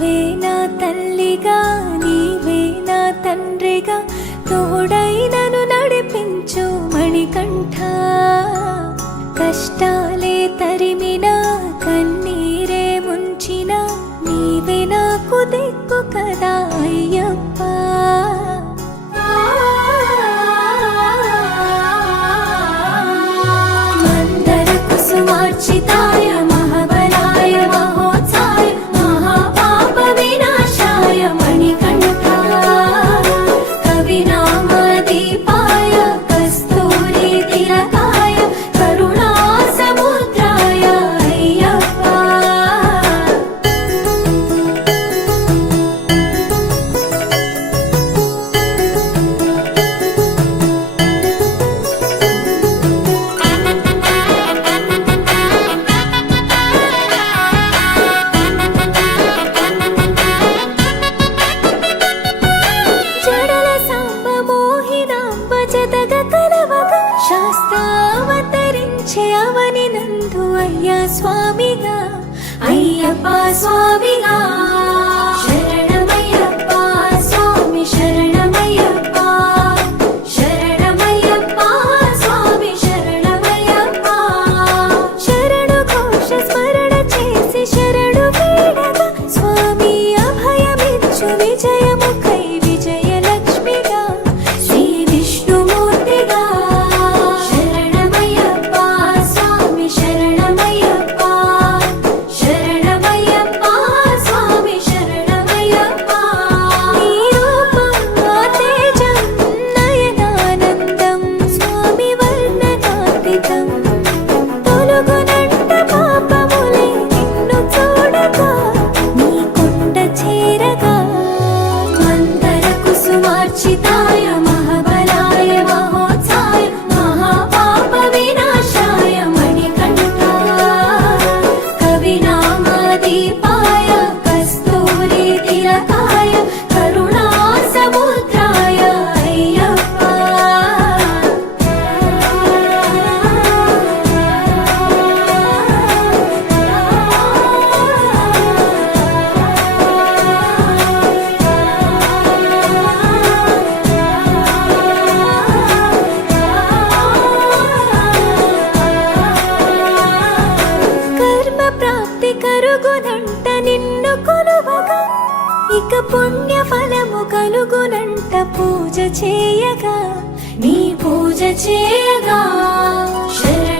నీవే నా తల్లిగా నీవే నా తండ్రిగా తోడై నన్ను నడిపించు మణికంఠ కష్టాలే తరిమినా కన్నీరే ముంచినా నీవే నాకు దిక్కు కదా అయ్యప్ప మందర కుసుమార్చితాయ మహాబలాయ మహోత్సాయ మహాపాప వినాశాయ మణికంఠ కవినామదీపాయ కస్తూరి తిలకాయ కరుణా సముద్రాయ అయ్యప్ప జడల సాంబ మోహినాంబ జతగ కలవగ శాస్త్రావతరించే అవని నందు అయ్యా స్వామిగా అయ్యప్ప స్వామిగా శరణమయ్యప్ప స్వామి శరణమయ్యప్ప శరణమయ్యప్ప స్వామి శరణమయ్యప్ప శరణు ఘోష స్మరణ చేసి శరణు వీడగా స్వామి అభయమిచ్చు విజయముఖై విజయలక్ష్మిగా శ్రీ విష్ణుమూర్తిగా శరణమయ్యప్ప స్వామి శరణమయ్యప్ప శరణమయ్యప్ప స్వామి శరణమయ్యప్ప నీ రూపం తేజం నయనానందం స్వామి వర్ణనాతీతం తొలగునంట పాపములే నిన్ను చూడగా నీ కొండ చేరగా మందర కుసుమార్చితాయ మహాబలాయ మహోత్సాయ మహాపాప వినాశాయ మణికంఠ కవినామదీపాయ కస్తూరి తిలకాయ కరుణా సముద్రాయ అయ్యప్ప కర్మ ప్రాప్తి కరుగునంట నిన్ను కొలువగా ఇక పుణ్య ఫలము కలుగునంట పూజ చేయగా నీ పూజ చేయగా శరణ